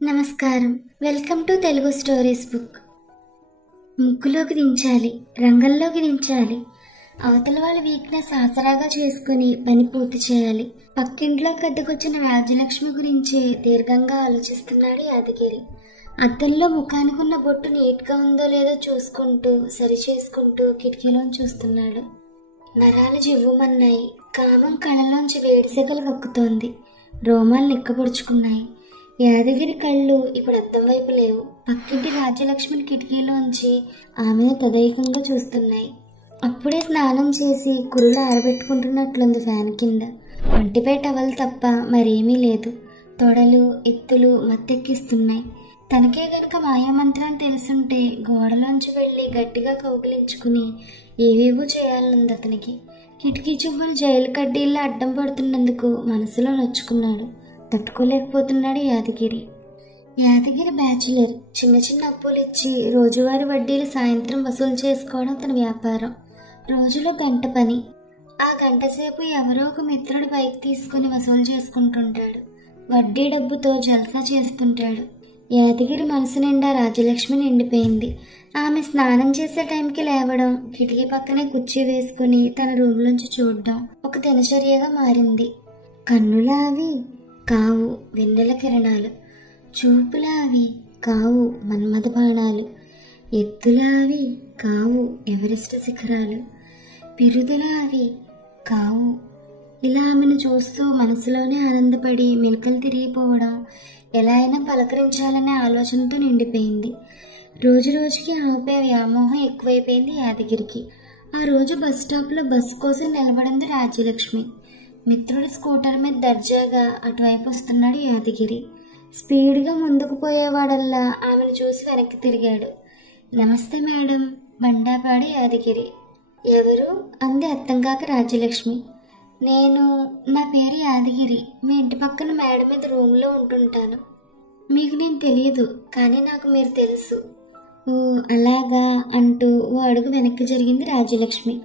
నమస్కారం. Welcome to Telugu stories book. ముగ్గులోకి దించాలి, రంగంలోకి దించాలి. అవతల వాళ్ళ వీక్నెస్ ఆసరాగా చేసుకుని పని పూర్తి చేయాలి. పక్కింట్లోకి అద్దెకొచ్చిన రాజ్యలక్ష్మి గురించి దీర్ఘంగా ఆలోచిస్తున్నాడు యాదగిరి. అద్దంలో ముఖానికున్న బొట్టు నీట్గా ఉందో లేదో చూసుకుంటూ సరి చేసుకుంటూ కిటికీలోంచి చూస్తున్నాడు. నరాలు జివ్వుమన్నాయి. కామం కళ్ళలోంచి వేడిసెగలు కక్కుతోంది. రోమాలు నిక్కపొడుచుకున్నాయి. యాదగిరి కళ్ళు ఇప్పుడు అద్దం వైపు లేవు. పక్కింటి రాజ్యలక్ష్మిని కిటికీలోంచి ఆమెను తదేకంగా చూస్తున్నాయి. అప్పుడే స్నానం చేసి కురులు ఆరబెట్టుకుంటున్నట్లుంది ఫ్యాన్ కింద. ఒంటిపై టవల్ తప్ప మరేమీ లేదు. తొడలు ఎత్తులు మత్తెక్కిస్తున్నాయి. తనకే గనుక మాయామంత్రాన్ని తెలుసుంటే గోడలోంచి వెళ్ళి గట్టిగా కౌగిలించుకుని ఏవేవో చేయాలనుంది అతనికి. కిటికీ చువ్వలు జైలు కడ్డీల్లో అడ్డం పడుతున్నందుకు మనసులో నొచ్చుకున్నాడు. తట్టుకోలేకపోతున్నాడు యాదగిరి. యాదగిరి బ్యాచులర్. చిన్న చిన్న అప్పులు ఇచ్చి రోజువారీ వడ్డీలు సాయంత్రం వసూలు చేసుకోవడం తన వ్యాపారం. రోజులో గంట పని. ఆ గంట సేపు ఎవరో ఒక మిత్రుడు బైక్ తీసుకుని వసూలు చేసుకుంటుంటాడు. వడ్డీ డబ్బుతో జల్సా చేస్తుంటాడు. యాదగిరి మనసు నిండా రాజ్యలక్ష్మి నిండిపోయింది. ఆమె స్నానం చేసే టైంకి లేవడం, కిటికీ పక్కనే కుర్చీ వేసుకుని తన రూమ్లోంచి చూడడం ఒక దినచర్యగా మారింది. కన్నులావి కావు వెన్నెల కిరణాలు, చూపులావి కావు మన్మథ బాణాలు, ఎత్తులావి కావు ఎవరెస్ట్ శిఖరాలు, పిరుదులావి కావు. ఇలా ఆమెను చూస్తూ మనసులోనే ఆనందపడి మెలికలు తిరిగిపోవడం, ఎలా అయినా పలకరించాలనే ఆలోచనతో నిండిపోయింది. రోజు రోజుకి ఆమెపై వ్యామోహం ఎక్కువైపోయింది యాదగిరికి. ఆ రోజు బస్ స్టాప్లో బస్సు కోసం నిలబడింది రాజ్యలక్ష్మి. మిత్రుడి స్కూటర్ మీద దర్జాగా అటువైపు వస్తున్నాడు యాదగిరి. స్పీడ్గా ముందుకు పోయేవాడల్లా ఆమెను చూసి వెనక్కి తిరిగాడు. నమస్తే మేడం బండాపాడు యాదగిరి. ఎవరు అంది అర్థం కాక రాజ్యలక్ష్మి. నా పేరు యాదగిరి. మీ ఇంటి పక్కన మేడ మీద రూమ్లో ఉంటుంటాను. మీకు నేను తెలియదు, కానీ నాకు మీరు తెలుసు. ఓ అలాగా అంటూ ఓ అడుగు వెనక్కి జరిగింది రాజ్యలక్ష్మి.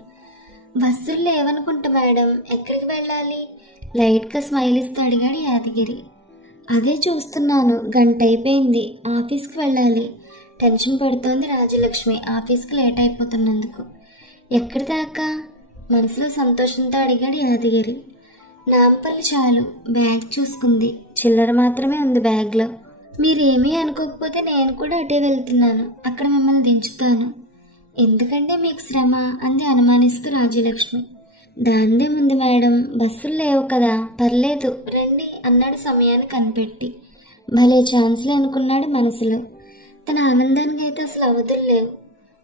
బస్సులు లేవనుకుంటా మేడం, ఎక్కడికి వెళ్ళాలి? లైట్గా స్మైల్ ఇస్తూ అడిగాడు యాదగిరి. అదే చూస్తున్నాను, గంట అయిపోయింది, ఆఫీస్కి వెళ్ళాలి. టెన్షన్ పడుతోంది రాజ్యలక్ష్మి ఆఫీస్కి లేట్ అయిపోతున్నందుకు. ఎక్కడి దాకా? మనసులో సంతోషంతో అడిగాడు యాదగిరి. నాంపల్లి చాలు. బ్యాగ్ చూసుకుంది. చిల్లర మాత్రమే ఉంది బ్యాగ్లో. మీరేమీ అనుకోకపోతే నేను కూడా అటే వెళ్తున్నాను. అక్కడ మిమ్మల్ని దించుతాను. ఎందుకంటే మీకు శ్రమ అంది అనుమానిస్తూ రాజ్యలక్ష్మి. దాందే ముందు మేడం, బస్సులు లేవు కదా, పర్లేదు రండి అన్నాడు సమయాన్ని కనిపెట్టి. భలే ఛాన్స్లే అనుకున్నాడు మనసులో. తన ఆనందానికి అయితే అసలు అవధులు లేవు.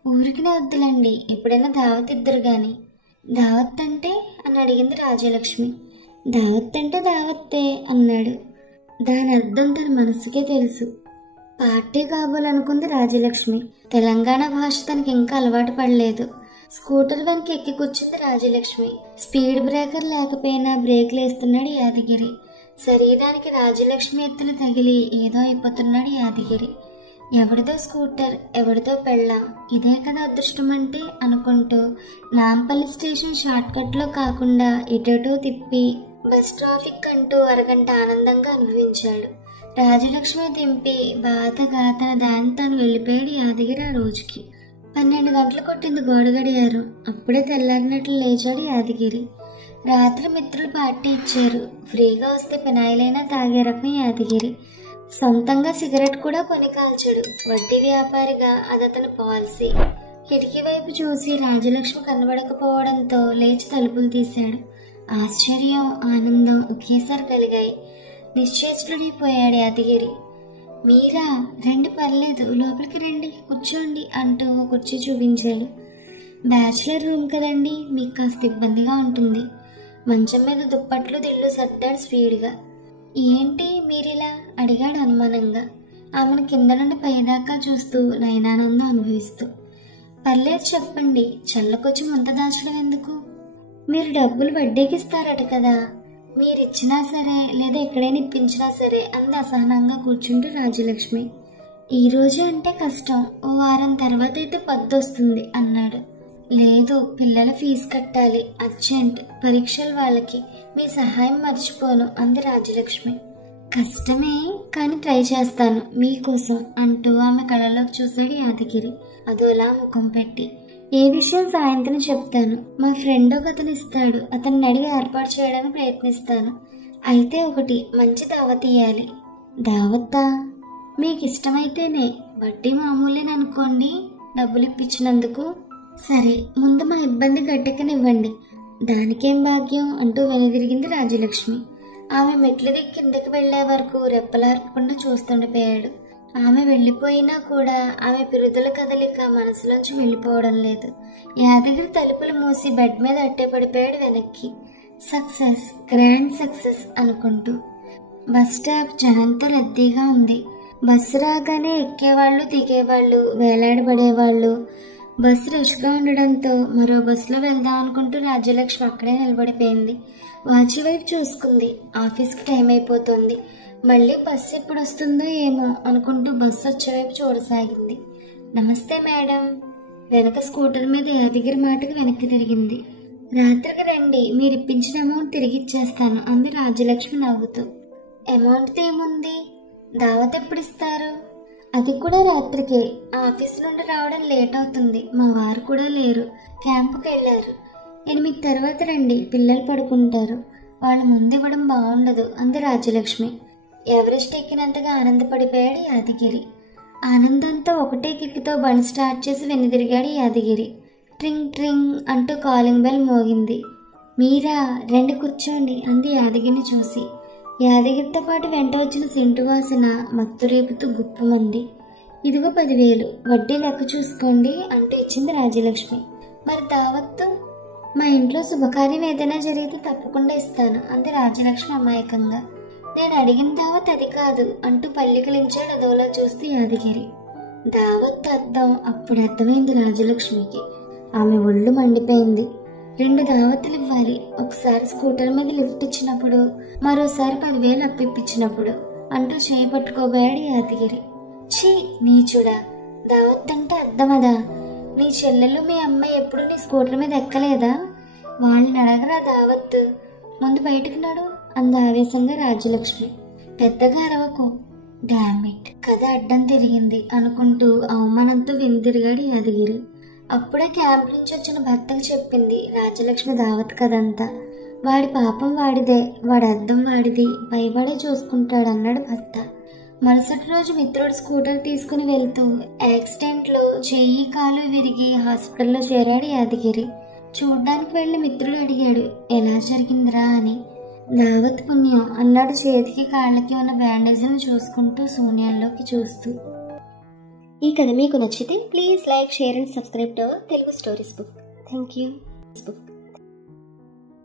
ఊరికినే వద్దులండి, ఎప్పుడైనా దావత్ ఇద్దరు గాని. దావత్ అంటే అని అడిగింది రాజ్యలక్ష్మి. దావత్ అంటే దావత్తే అన్నాడు. దాని అర్థం తన మనసుకే తెలుసు. పార్టీ కాబోలనుకుంది రాజ్యలక్ష్మి. తెలంగాణ భాష తనకి ఇంకా అలవాటు పడలేదు. స్కూటర్ వెనక ఎక్కి కూర్చుంది రాజ్యలక్ష్మి. స్పీడ్ బ్రేకర్ లేకపోయినా బ్రేక్లు వేస్తున్నాడు యాదగిరి. శరీరానికి రాజ్యలక్ష్మి ఎత్తులు తగిలి ఏదో అయిపోతున్నాడు యాదగిరి. ఎవరిదో స్కూటర్, ఎవరిదో పెళ్ళాం, ఇదే కదా అదృష్టం అంటే అనుకుంటూ నాంపల్లి స్టేషన్ షార్ట్ కట్లో కాకుండా ఎటోటో తిప్పి బస్ ట్రాఫిక్ అంటూ అరగంట ఆనందంగా అనుభవించాడు. రాజలక్ష్మి దింపి బాధగా తన దాన్ని తాను వెళ్ళిపోయాడు యాదగిరి. ఆ రోజుకి 12 గంటలు కొట్టింది గోడ గడియారం. అప్పుడే తెల్లారినట్లు లేచాడు యాదగిరి. రాత్రి మిత్రులు పార్టీ ఇచ్చారు. ఫ్రీగా వస్తే పినాయిలైనా తాగే రకం యాదగిరి. సొంతంగా సిగరెట్ కూడా కొని కాల్చాడు. వడ్డీ వ్యాపారిగా అదతని పాలసీ. కిటికీ వైపు చూసి రాజలక్ష్మి కనబడకపోవడంతో లేచి తలుపులు తీశాడు. ఆశ్చర్యం, ఆనందం ఒకేసారి కలిగాయి. నిశ్చేష్టుడైపోయాడు యాదగిరి. మీరా? రండి, పర్లేదు, లోపలికి రండి, కూర్చోండి అంటూ కుర్చీ చూపించాడు. బ్యాచులర్ రూమ్ కదండి, మీకు కాస్త ఇబ్బందిగా ఉంటుంది. మంచం మీద దుప్పట్లు దిళ్ళు సర్దాడు స్పీడ్గా. ఏంటి మీరిలా అడిగాడు అనుమానంగా, ఆమెను కింద నుండి పైదాకా చూస్తూ నయనానందం అనుభవిస్తూ. పర్లేదు చెప్పండి, చల్లకొచ్చి ముంత దాచడం ఎందుకు? మీరు డబ్బులు వడ్డీకి ఇస్తారట కదా, మీరిచ్చినా సరే లేదా ఎక్కడైనా ఇప్పించినా సరే అంది అసహనంగా కూర్చుంటూ రాజ్యలక్ష్మి. ఈరోజు అంటే కష్టం, ఓ వారం తర్వాత అయితే పద్దొస్తుంది అన్నాడు. లేదు, పిల్లల ఫీజు కట్టాలి, అర్జెంట్, పరీక్షలు వాళ్ళకి, మీ సహాయం మర్చిపోను అంది రాజ్యలక్ష్మి. కష్టమే, కానీ ట్రై చేస్తాను మీకోసం అంటూ ఆమె కళ్ళలోకి చూశాడు యాదగిరి అదోలా ముఖం పెట్టి. ఏ విషయం సాయంత్రం చెప్తాను. మా ఫ్రెండ్ ఒక అతను ఇస్తాడు, అతన్ని అడిగి ఏర్పాటు చేయడానికి ప్రయత్నిస్తాను. అయితే ఒకటి, మంచి దావత్ ఇయ్యాలి. దావత్తా? మీకు ఇష్టమైతేనే, వడ్డీ మామూలేననుకోండి డబ్బులు ఇప్పించినందుకు. సరే, ముందు మా ఇబ్బంది గట్టెక్కనివ్వండి. దానికేం భాగ్యం అంటూ వెనుదిరిగింది రాజ్యలక్ష్మి. ఆమె మెట్లు దిగి కిందకి వెళ్లే వరకు రెప్పలార్పకుండా చూస్తుండిపోయాడు. ఆమె వెళ్ళిపోయినా కూడా ఆమె పిరుదుల కదలిక మనసులోంచి వెళ్ళిపోవడం లేదు. యాదగిరి తలుపులు మూసి బెడ్ మీద అట్టే పడిపోయాడు వెనక్కి. సక్సెస్, గ్రాండ్ సక్సెస్ అనుకుంటూ. బస్ స్టాప్ జనంతో రద్దీగా ఉంది. బస్సు రాగానే ఎక్కేవాళ్ళు దిగేవాళ్ళు వేలాడబడేవాళ్ళు. బస్సు రష్గా ఉండడంతో మరో బస్సులో వెళ్దాం అనుకుంటూ రాజ్యలక్ష్మి అక్కడే నిలబడిపోయింది. వాచి వైపు చూసుకుంది. ఆఫీస్కి టైం అయిపోతుంది. మళ్ళీ బస్సు ఎప్పుడు వస్తుందో ఏమో అనుకుంటూ బస్సు వచ్చేవైపు చూడసాగింది. నమస్తే మేడం. వెనక స్కూటర్ మీద యాదగిరి మాటకు వెనక్కి తిరిగింది. రాత్రికి రండి, మీరు ఇప్పించిన అమౌంట్ తిరిగి ఇచ్చేస్తాను అంది రాజ్యలక్ష్మి నవ్వుతూ. అమౌంట్ ఏముంది? దావత్ ఎప్పుడు ఇస్తారు? అది కూడా రాత్రికే. ఆఫీస్ నుండి రావడం లేట్ అవుతుంది. మా వారు కూడా లేరు, క్యాంపుకి వెళ్ళారు. 8 తర్వాత రండి, పిల్లలు పడుకుంటారు. వాళ్ళ ముందు ఇవ్వడం బాగుండదు అంది రాజ్యలక్ష్మి. ఎవరెస్ట్ ఎక్కినంతగా ఆనందపడిపోయాడు యాదగిరి. ఆనందంతో ఒకటే కిక్కితో బండి స్టార్ట్ చేసి వెనుదిరిగాడు యాదగిరి. ట్రింగ్ ట్రింగ్ అంటూ కాలింగ్ బెల్ మోగింది. మీరా, రండి కూర్చోండి అంది యాదగిరిని చూసి. యాదగిరితో పాటు వెంట వచ్చిన సింటు వాసన మత్తు రేపుతూ గుప్పమంది. ఇదిగో 10,000, వడ్డీ లెక్క చూసుకోండి అంటూ ఇచ్చింది రాజ్యలక్ష్మి. మరి దావత్తు? మా ఇంట్లో శుభకార్యం ఏదైనా జరిగితే తప్పకుండా ఇస్తాను అంది రాజ్యలక్ష్మి అమాయకంగా. నేను అడిగిన దావత్ అది కాదు అంటూ పల్లికలించాడు అదోలా చూస్తూ యాదగిరి. దావత్ అర్థం అప్పుడు అర్థమైంది రాజ్యలక్ష్మికి. ఆమె ఒళ్ళు మండిపోయింది. 2 దావత్తులు ఇవ్వాలి. ఒకసారి స్కూటర్ మీద లిఫ్ట్ ఇచ్చినప్పుడు, మరోసారి 10,000 అప్పిప్పించినప్పుడు అంటూ చేయి పట్టుకోబోయాడు యాదగిరి. ఛీ నీచుడా, దావత్ అంటే అర్థమదా? నీ చెల్లెలు మీ అమ్మాయి ఎప్పుడు నీ స్కూటర్ మీద ఎక్కలేదా? వాళ్ళని అడగరా దావత్తు. ముందు బయటకు నడు అంద ఆవేశంగా రాజ్యలక్ష్మి. పెద్దగా అరవకు. డామిట్, కథ అడ్డం తిరిగింది అనుకుంటూ అవమానంతో వెనుదిరిగాడు యాదగిరి. అప్పుడే క్యాంప్ నుంచి వచ్చిన భర్తకు చెప్పింది రాజ్యలక్ష్మి దావత్ కదంతా. వాడి పాపం వాడిదే, వాడి అద్దం వాడిది, పైవాడే చూసుకుంటాడు అన్నాడు భర్త. మరుసటి రోజు మిత్రుడు స్కూటర్ తీసుకుని వెళ్తూ యాక్సిడెంట్లో చెయ్యి కాలు విరిగి హాస్పిటల్లో చేరాడు యాదగిరి. చూడ్డానికి వెళ్లి మిత్రుడు అడిగాడు, ఎలా జరిగిందిరా అని. దావత్ పుణ్యం అన్నాడు చేతికి కాళ్ళకి ఉన్న బ్యాండేజ్లను చూసుకుంటూ శూన్యంలోకి చూస్తూ. ఈ కథ మీకు నచ్చితే please like, share and subscribe to our Telugu stories book. Thank you.